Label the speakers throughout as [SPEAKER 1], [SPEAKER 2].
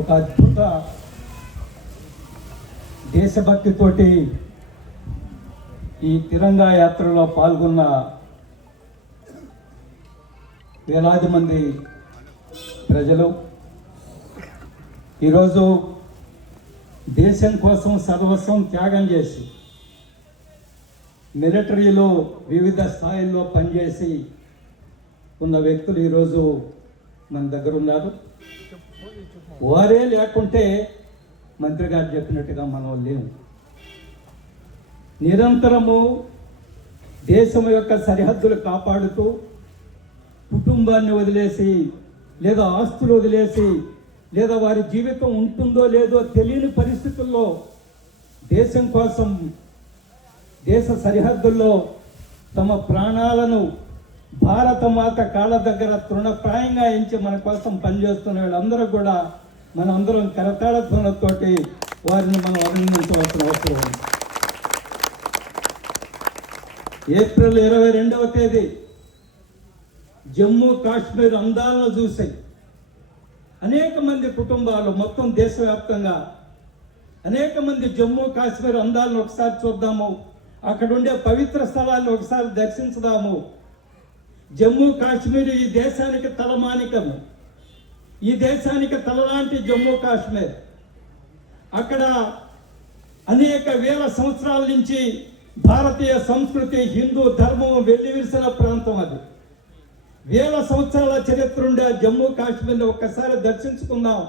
[SPEAKER 1] ఒక అద్భుత దేశభక్తితోటి ఈ తిరంగా యాత్రలో పాల్గొన్న వేలాది మంది ప్రజలు. ఈరోజు దేశం కోసం సర్వస్వం త్యాగం చేసి మిలిటరీలో వివిధ స్థాయిల్లో పనిచేసి ఉన్న వ్యక్తులు ఈరోజు మన దగ్గర ఉన్నారు. వారే లేకుంటే మంత్రి గారు చెప్పినట్టుగా మనం లేము. నిరంతరము దేశం యొక్క సరిహద్దులు కాపాడుతూ కుటుంబాన్ని వదిలేసి లేదా ఆస్తులు వదిలేసి లేదా వారి జీవితం ఉంటుందో లేదో తెలియని పరిస్థితుల్లో దేశం కోసం దేశ సరిహద్దుల్లో తమ ప్రాణాలను భారత మాత కాళ్ళ దగ్గర తృణప్రాయంగా ఎంచి మన కోసం పనిచేస్తున్న వీళ్ళందరూ కూడా మనందరం కరతాళత్వంతోటి వారిని మనం అభినందించవలసిన అవసరం ఉంది. ఏప్రిల్ ఇరవై రెండవ తేదీ జమ్మూ కాశ్మీర్ అందాలను చూసాయి అనేక మంది కుటుంబాలు మొత్తం దేశవ్యాప్తంగా అనేక మంది జమ్మూ కాశ్మీర్ అందాలను ఒకసారి చూద్దాము. అక్కడ ఉండే పవిత్ర స్థలాన్ని ఒకసారి దర్శించుదాము. జమ్మూ కాశ్మీర్ ఈ దేశానికి తలమానికం. ఈ దేశానికి తలలాంటి జమ్మూ కాశ్మీర్. అక్కడ అనేక వేల సంవత్సరాల నుంచి భారతీయ సంస్కృతి హిందూ ధర్మం వెల్లివిరిసిన ప్రాంతం అది. వేల సంవత్సరాల చరిత్ర ఉండే జమ్మూ కాశ్మీర్ని ఒక్కసారి దర్శించుకుందాం.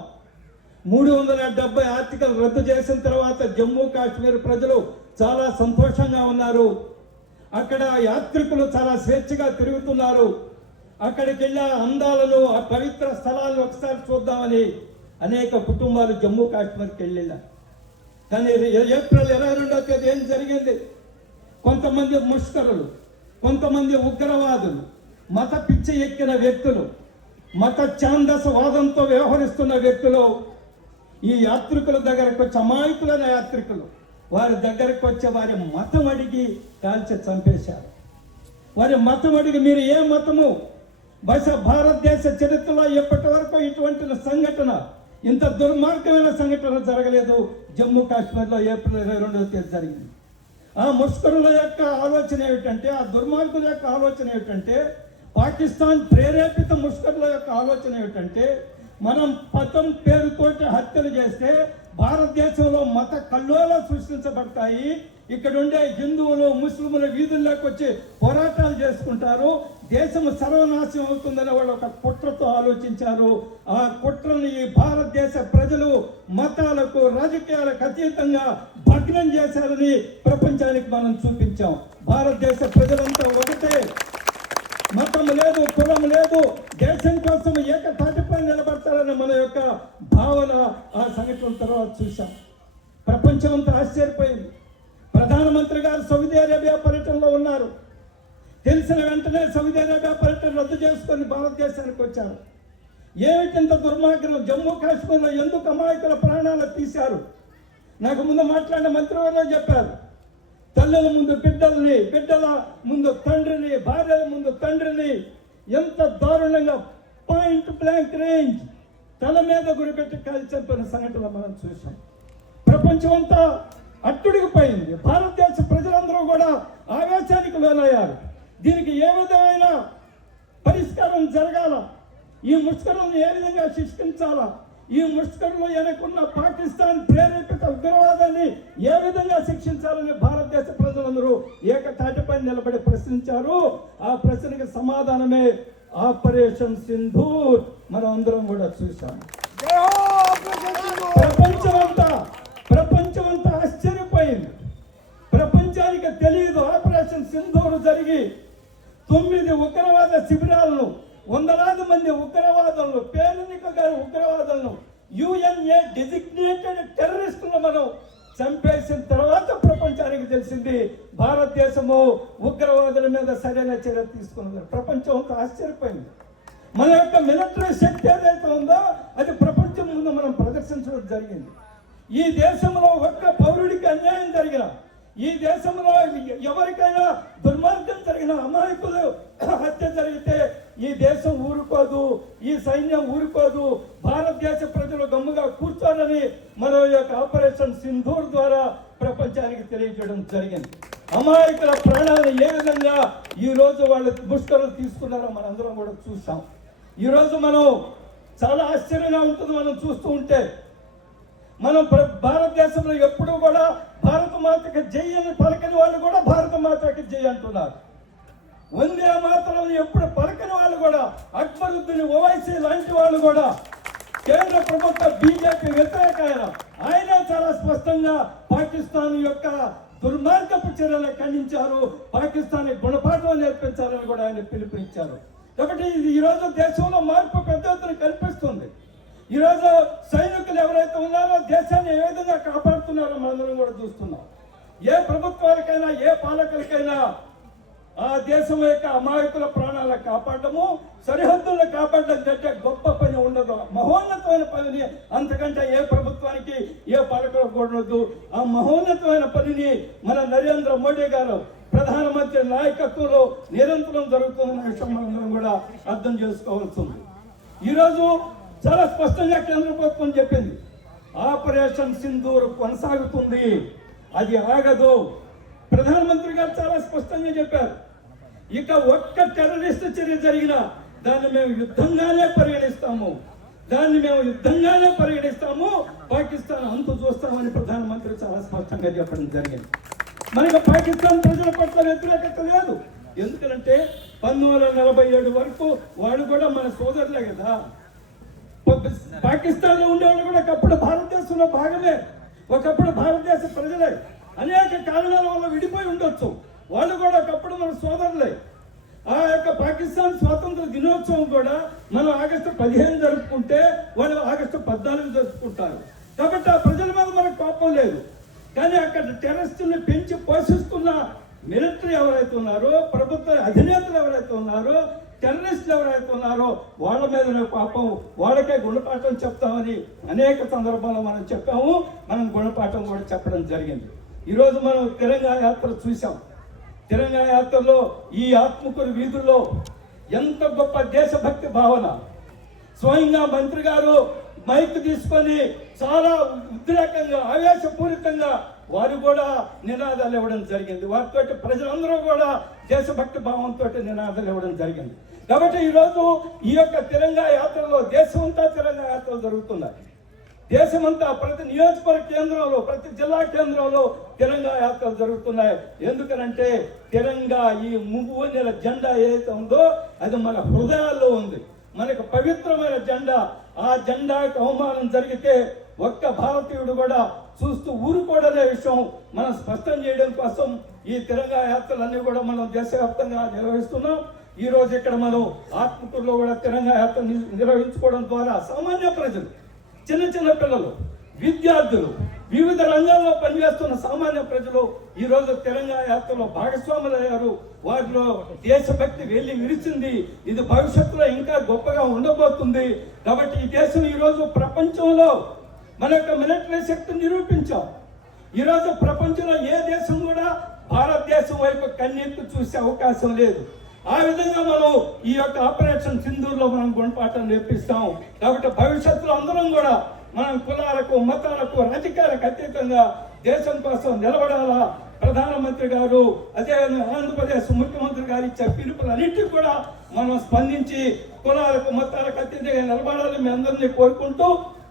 [SPEAKER 1] మూడు వందల డెబ్బై ఆర్టికల్ రద్దు చేసిన తర్వాత జమ్మూ కాశ్మీర్ ప్రజలు చాలా సంతోషంగా ఉన్నారు. అక్కడ యాత్రికులు చాలా స్వేచ్ఛగా తిరుగుతున్నారు. అక్కడికి వెళ్ళి ఆ అందాలను ఆ పవిత్ర స్థలాలను ఒకసారి చూద్దామని అనేక కుటుంబాలు జమ్మూ కాశ్మీర్కి వెళ్ళిళ్ళ కానీ ఏప్రిల్ ఇరవై రెండో తేదీ ఏం జరిగింది? కొంతమంది ముష్కరులు కొంతమంది ఉగ్రవాదులు మత పిచ్చి ఎక్కిన వ్యక్తులు మత ఛాందస వాదంతో వ్యవహరిస్తున్న వ్యక్తులు ఈ యాత్రికుల దగ్గరకు చమాయికులైన యాత్రికులు వారి దగ్గరకు వచ్చే వారి మతం అడిగి కాల్చి చంపేశారు. వారి మతం అడిగి మీరు ఏ మతము? బహుశా భారతదేశ చరిత్రలో ఎప్పటి వరకు ఇటువంటి సంఘటన ఇంత దుర్మార్గమైన సంఘటన జరగలేదు? జమ్మూ కాశ్మీర్లో ఏప్రిల్ ఇరవై రెండవ తేదీ జరిగింది. ఆ ముష్కరుల యొక్క ఆలోచన ఏమిటంటే ఆ దుర్మార్గుల యొక్క ఆలోచన ఏమిటంటే పాకిస్తాన్ ప్రేరేపిత ముష్కరుల యొక్క ఆలోచన ఏమిటంటే మనం పతం పేరుతోటి హత్యలు చేస్తే భారతదేశంలో మత కల్లోలం సృష్టించబడతాయి. ఇక్కడ ఉండే హిందువులు ముస్లిములు వీధుల్లోకి వచ్చి పోరాటాలు చేసుకుంటారు. దేశం సర్వనాశం అవుతుందని వాళ్ళు ఒక కుట్రతో ఆలోచించారు. ఆ కుట్రని ఈ భారతదేశ ప్రజలు మతాలకు రాజకీయాలకు అతీతంగా భగ్నం చేశారని ప్రపంచానికి మనం చూపించాం. భారతదేశ ప్రజలను ఒకటే మతం లేదు కులం లేదు దేశం కోసం ఏకతాటిపై నిలబడతారని మన యొక్క భావన ఆ సంఘటన తర్వాత చూశాం ప్రపంచం అంతా ఆశ్చర్యపోయింది ప్రధానమంత్రి గారు సౌదీ అరేబియా పర్యటనలో ఉన్నారు తెలిసిన వెంటనే సౌదీ అరేబియా పర్యటన రద్దు చేసుకొని భారతదేశానికి వచ్చారు. ఏమిటింత దుర్మార్గం? జమ్మూ కాశ్మీర్లో ఎందుకు అమాయకుల ప్రాణాలు తీశారు? నాకు ముందు మాట్లాడిన మంత్రివర్గం చెప్పారు. తల్లుల ముందు బిడ్డల్ని బిడ్డల ముందు తండ్రిని భార్యల ముందు తండ్రిని ఎంత దారుణంగా పాయింట్ బ్లాంక్ రేంజ్ తల మీద గురిపెట్టి కాల్చి చంపిన సంఘటన మనం చూసాం ప్రపంచం అంతా అట్టుడికిపోయింది భారతదేశ ప్రజలందరూ కూడా ఆవేశానికి లోనయ్యారు. దీనికి ఏ విధమైన పరిష్కారం జరగాల. ఈ ముష్కరులను ఏ విధంగా శిక్షించాలా? ఈ ముష్కరులు వెనకున్న పాకిస్తాన్ ప్రేరేపిత ఉగ్రవాదాన్ని ఏ విధంగా శిక్షించాలని భారతదేశ ప్రజలందరూ ఏకతాటిపై నిలబడి ప్రశ్నించారు? ఆ ప్రశ్నకి సమాధానమే ఆపరేషన్ సింధూర్. మనం అందరం కూడా చూసాం ప్రపంచమంతా ప్రపంచమంతా ఆశ్చర్యపోయింది. ప్రపంచానికి తెలియదు ఆపరేషన్ సింధూర్ జరిగి తొమ్మిది ఉగ్రవాద శిబిరాలను వందలాది మంది ఉగ్రవాదులను పేరునిక గారి ఉగ్రవాదులను యుఎన్ఏ డిజిగ్నేటెడ్ టెర్రరిస్టులను మనం చంపేసిన తర్వాత ప్రపంచానికి తెలిసింది. భారతదేశము ఉగ్రవాదుల మీద సరైన చర్య తీసుకున్నది. ప్రపంచం అంతా ఆశ్చర్యపోయింది. మన యొక్క మిలిటరీ శక్తి ఏదైతే ఉందో అది ప్రపంచం ముందు మనం ప్రదర్శించడం జరిగింది. ఈ దేశంలో ఒక్క పౌరుడికి అన్యాయం జరిగిన ఈ దేశంలో ఎవరికైనా జరిగిన అమాయకులు. హత్య జరిగితే ఈ దేశం ఊరుకోదు ఈ సైన్యం ఊరుకోదు భారతదేశ ప్రజలు గమ్ముగా కూర్చోాలని మన యొక్క ఆపరేషన్ సింధూర్ ద్వారా ప్రపంచానికి తెలియజేయడం జరిగింది. అమాయకుల ప్రాణాలను ఏ విధంగా ఈ రోజు వాళ్ళు ముష్కలు తీసుకున్నారో మనందరం కూడా చూసాం ఈ రోజు మనం చాలా ఆశ్చర్యంగా ఉంటుంది మనం చూస్తూ ఉంటే. మనం భారతదేశంలో ఎప్పుడూ కూడా భారత మాతకి జై అని పలకని వాళ్ళు కూడా భారత మాతకి జై అంటున్నారు. వందే మాత్రం ఎప్పుడు పలకని వాళ్ళు కూడా అక్బరుద్దీన్ ఓవైసీ లాంటి వాళ్ళు కూడా కేంద్ర ప్రభుత్వ బీజేపీ వ్యతిరేక ఆయన ఆయన చాలా స్పష్టంగా పాకిస్తాన్ యొక్క దుర్మార్గపు చర్యలు ఖండించారు. పాకిస్తాన్ గుణపాఠం నేర్పించాలని కూడా ఆయన పిలుపునిచ్చారు. కాబట్టి ఇది ఈ రోజు దేశంలో మార్పు పెద్ద ఎత్తున కనిపిస్తుంది. ఈ రోజు సైనికులు ఎవరైతే ఉన్నారో దేశాన్ని ఏ విధంగా కాపాడుతున్నారో మనందరం కూడా చూస్తున్నాం. ఏ ప్రభుత్వాలకైనా ఏ పాలకులకైనా ఆ దేశం యొక్క అమాయకుల ప్రాణాలను కాపాడము సరిహద్దులను కాపాడడం కంటే గొప్ప పని ఉండదు. మహోన్నతమైన పనిని అంతకంటే ఏ ప్రభుత్వానికి ఏ పాలకులకు కూడదు ఆ మహోన్నతమైన పనిని మన నరేంద్ర మోడీ గారు ప్రధానమంత్రి నాయకత్వంలో నిరంతరం జరుగుతుందన్న విషయం మనందరం కూడా అర్థం చేసుకోవాల్సి ఉంది. ఈరోజు చాలా స్పష్టంగా కేంద్ర ప్రభుత్వం చెప్పింది ఆపరేషన్ సింధూర్ కొనసాగుతుంది. అది ఆగదు. ప్రధానమంత్రి గారు చాలా స్పష్టంగా చెప్పారు. ఇక ఒక్క టెర్రరిస్ట్ చర్య జరిగినా దాన్ని మేము యుద్ధంగానే పరిగణిస్తాము. దాన్ని మేము యుద్ధంగానే పరిగణిస్తాము. పాకిస్తాన్ అంతు చూస్తామని ప్రధానమంత్రి చాలా స్పష్టంగా చెప్పడం జరిగింది. మనకి పాకిస్తాన్ ప్రజల పట్ల వ్యతిరేకత లేదు. ఎందుకంటే పంతొమ్మిది వందల నలభై ఏడు వరకు వాళ్ళు కూడా మన సోదరులే కదా. పాకిస్తాన్లో ఉండేవాళ్ళు కూడా ఒకప్పుడు భారతదేశంలో భాగమే. ఒకప్పుడు భారతదేశ ప్రజలే. అనేక కారణాల వల్ల విడిపోయి ఉండొచ్చు. వాళ్ళు కూడా ఒకప్పుడు మన సోదరులే. ఆ యొక్క పాకిస్తాన్ స్వాతంత్ర దినోత్సవం కూడా మనం ఆగస్టు పదిహేను జరుపుకుంటే వాళ్ళు ఆగస్టు పద్నాలుగు జరుపుకుంటారు. కాబట్టి ఆ ప్రజల మీద మనకు కోపం లేదు. కానీ అక్కడ టెరరిస్టుల్ని పెంచి పోషిస్తున్న మిలిటరీ ఎవరైతే ఉన్నారో ప్రభుత్వ అధినేతలు ఎవరైతే ఉన్నారో టెర్రరిస్టులు ఎవరైతే ఉన్నారో వాళ్ళ మీద పాపం వాళ్ళకే గుణపాఠం చెప్తామని అనేక సందర్భాల్లో మనం చెప్పాము. మనం గుణపాఠం కూడా చెప్పడం జరిగింది. ఈరోజు మనం తెలంగాణ యాత్ర చూసాం తెలంగాణ యాత్రలో ఈ ఆత్మకూరు వీధుల్లో ఎంత గొప్ప దేశభక్తి భావన. స్వయంగా మంత్రి గారు మైక్ తీసుకొని చాలా ఉద్రేకంగా ఆవేశపూరితంగా వారు కూడా నినాదాలు ఇవ్వడం జరిగింది. వారితో ప్రజలందరూ కూడా దేశభక్తి భావంతో నినాదాలు ఇవ్వడం జరిగింది. కాబట్టి ఈరోజు ఈ యొక్క తెలంగాణ యాత్రలో దేశమంతా తెలంగాణ యాత్రలు జరుగుతున్నాయి. దేశమంతా ప్రతి నియోజకవర్గ కేంద్రంలో ప్రతి జిల్లా కేంద్రంలో తిరంగా యాత్రలు జరుగుతున్నాయి. ఎందుకనంటే తిరంగా ఈ ముగ్గు నెల జెండా ఏదైతే ఉందో అది మన హృదయాల్లో ఉంది. మనకు పవిత్రమైన జెండా. ఆ జెండాకు అవమానం జరిగితే ఒక్క భారతీయుడు కూడా చూస్తూ ఊరుకోడనే విషయం మనం స్పష్టం చేయడం కోసం ఈ తిరంగా యాత్రలన్నీ కూడా మనం దేశవ్యాప్తంగా నిర్వహిస్తున్నాం. ఈ రోజు ఇక్కడ మనం ఆత్మకూరులో కూడా తిరంగా యాత్ర నిర్వహించుకోవడం ద్వారా సామాన్య ప్రజలు చిన్న చిన్న పిల్లలు విద్యార్థులు వివిధ రంగాల్లో పనిచేస్తున్న సామాన్య ప్రజలు ఈరోజు తెలంగాణ యాత్రలో భాగస్వాములు అయ్యారు. వారిలో దేశభక్తి వెళ్ళి విరిచింది. ఇది భవిష్యత్తులో ఇంకా గొప్పగా ఉండబోతుంది. కాబట్టి ఈ దేశం ఈరోజు ప్రపంచంలో మన యొక్క మిలిటరీ శక్తిని నిరూపించాం ఈరోజు ప్రపంచంలో ఏ దేశం కూడా భారతదేశం వైపు కన్నెత్తి చూసే అవకాశం లేదు. ఆ విధంగా మనం ఈ యొక్క ఆపరేషన్ సింధూర్లో మనం గుణపాఠం నేర్పిస్తాం. కాబట్టి భవిష్యత్తులో అందరం కూడా మనం కులాలకు మతాలకు రాజకీయాలకు అతీతంగా దేశం కోసం నిలబడాలా? ప్రధానమంత్రి గారు అదే ఆంధ్రప్రదేశ్ ముఖ్యమంత్రి గారు ఇచ్చే పిలుపులన్నింటికి కూడా మనం స్పందించి కులాలకు మతాలకు అతీతంగా నిలబడాలని మీ అందరినీ కోరుకుంటూ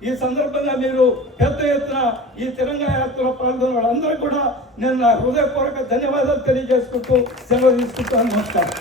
[SPEAKER 1] ఈ సందర్భంగా మీరు పెద్ద ఎత్తున ఈ తెలంగాణ యాత్రలో పాల్గొన్న వాళ్ళందరూ కూడా నేను నా హృదయపూర్వక ధన్యవాదాలు తెలియజేసుకుంటూ సెలవు తీసుకుంటాను నమస్కారం.